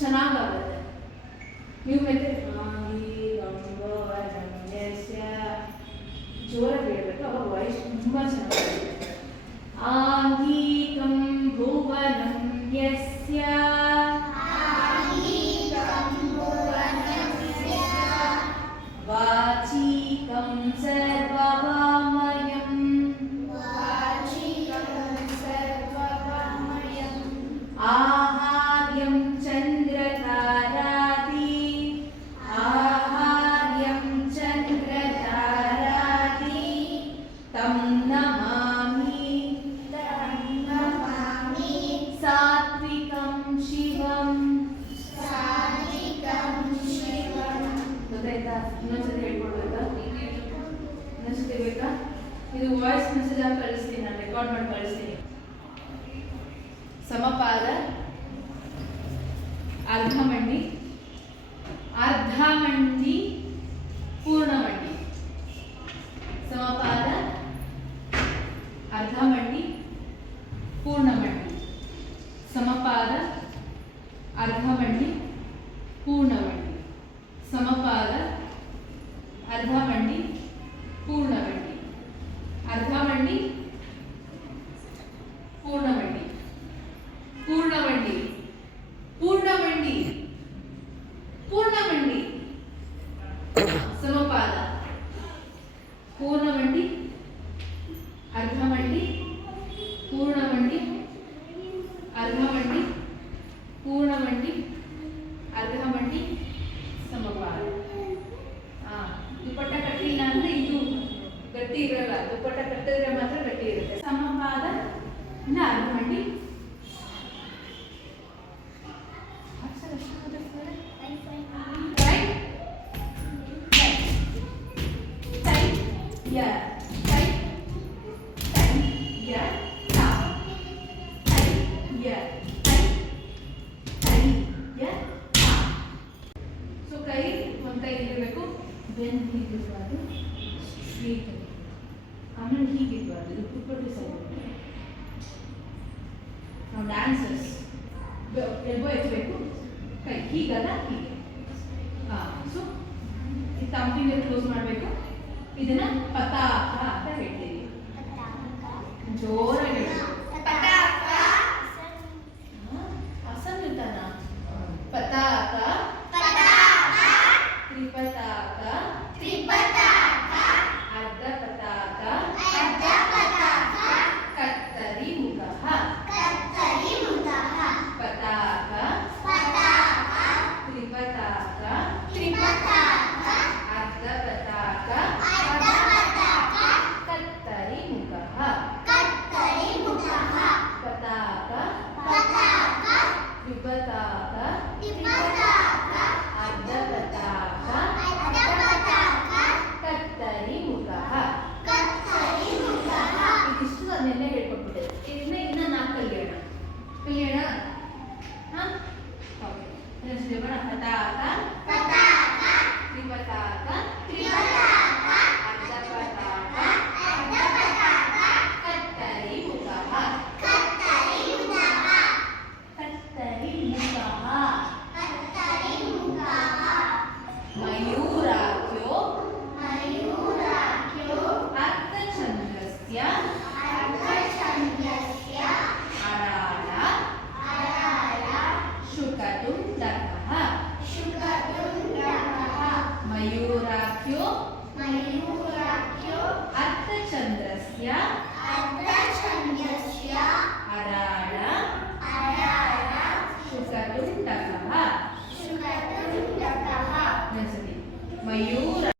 ಚೆನ್ನಾಗಾಗುತ್ತೆ. ನೀವು ಮತ್ತೆ ಜೋರಾಗಿ ಹೇಳ್ಬೇಕು, ಅವಾಗ ವಾಯ್ಸ್ ತುಂಬ ಚೆನ್ನಾಗಿರುತ್ತೆ. ಆಂಗೀಕಂ ಭುವನಂ ಯಸ್ಯ ವಾಚೀಕಂ ಸರ್ವವಾಮಯಂ ಆಹಾರ್ಯಂ ಚಂದ್ರತಾರಾದಿ ತಂ ನಮಾಮಿ ಸಾತ್ವಿಕಂ ಶಿವಂ. ಗೊತ್ತಾಯ್ತಾ? ಇನ್ನೊಂದ್ಸತಿ ಹೇಳ್ಕೊಡ್ಬೇಕಾ? ಇನ್ನೊಂದ್ಸತಿ ಬೇಕಾ? ಇದು ವಾಯ್ಸ್ ಮೆಸೇಜ್ ಆಗಿ ಕಳಿಸ್ತೀನಿ, ನಾನು ರೆಕಾರ್ಡ್ ಮಾಡಿ ಕಳಿಸ್ತೀನಿ. ಸಮಪಾದ, ಅರ್ಧಮಂಡಿ, ಅರ್ಧಮಂಡಿ, ಪೂರ್ಣಮಂಡಿ. ಸಮಪಾದ, ಅರ್ಧಮಂಡಿ, ಪೂರ್ಣಮಂಡಿ. ಸಮಪಾದ, ಅರ್ಧಮಂಡಿ, ಪೂರ್ಣಮಂಡಿ. ಸಮಪಾದ, ಅರ್ಧಮಂಡಿ, ಪೂರ್ಣಮಂಡಿ. ಅರ್ಧಮಂಡಿ, ಪೂರ್ಣಮಂಡಿ, ಪೂರ್ಣಮಂಡಿ, ಪೂರ್ಣಮಂಡಿ, ಪೂರ್ಣಮಂಡಿ. ಸಮಪಾದ, ಪೂರ್ಣಮಂಡಿ, ಅರ್ಧಮಂಡಿ, ಪೂರ್ಣಮಂಡಿ, ಅರ್ಧಮಂಡಿ, ಪೂರ್ಣಮಂಡಿ, ಅರ್ಧಮಂಡಿ, ಸಮಪಾದ. ದುಪ್ಪಟ್ಟ ಕಟ್ಟಿಲ್ಲ ಅಂದ್ರೆ ಇದು ಗಟ್ಟಿ ಇರಲ್ಲ, ದುಪ್ಪಟ್ಟ ಕಟ್ಟಿದ್ರೆ ಮಾತ್ರ ಗಟ್ಟಿ ಇರುತ್ತೆ. ಸಮಪಾದ ಅರ್ಧಮಂಡಿ, ಸೊ ಕೈ ಒಂದು ಕೈ ಇರಬೇಕು, ಬೆನ್ ಹೀಗಿರಬಾರ್ದು, ಸ್ಟ್ರೀಟ್. ಆಮೇಲೆ ಹೀಗಿರಬಾರ್ದು, ಇದು ಕುಪ್ಪಟ್ಟು ಸೈಡ್. ನಾವು ಡ್ಯಾನ್ಸರ್ಸ್ ಎಲ್ಬೋ ಎತ್ತಬೇಕು, ಕೈ ಹೀಗಲ್ಲ, ಹೀಗೆ. ಸೊ ಈ ತಂಪಿಂಗ್ ಕ್ಲೋಸ್ ಮಾಡಬೇಕು. ಇದನ್ನ ಪತಾಕ ಅಂತ ಹೇಳ್ತೀವಿ. ಜೋರಾಗಿ ಅಸನ್ ಇರ್ತಾನ. ಪತಾಕ, ತ್ರಿಪತಾಕ, ಅರ್ಧ ಪತಾಕ, ಕತ್ತರಿ ಮುಖ. ಪತಾಕ, ತ್ರಿಪತಾಕ, ಅರ್ಧ ಪತಾಕ, ಕತ್ತರಿ ಮುಖ. ಪತಾಕ, ತ್ರಿಪತಾಕ, ಅರ್ಧ ಪತಾಕ, ಕತ್ತರಿ ಮುಖ. ಇದಿಷ್ಟು ಅದನ್ನೆಲ್ಲ ಹೇಳ್ಕೊಟ್ಬಿಟ್ಟೆ. ಇನ್ನ 4 ಕಲಿಯೋಣ. ಪತಾಕ, ತ್ರಿಪತಾಕ, ಅರ್ಧ ಪತಾಕ, ಕತ್ತರಿ ಮುಖ. ಕತ್ತರಿ ಮುಖ. ಮಯೂರಾಖ್ಯೋ ಅರ್ಥಚಂದ್ರಸ್ಯ ಅರಾಳ ಶುಕತುಂಡಕಃ. ಮಯೂರಾಖ್ಯೋ ಅರ್ಥಚಂದ್ರಸ್ಯ ಅರಾಳ ಶುಕತುಂಡಕಃ. ಮಯೂರ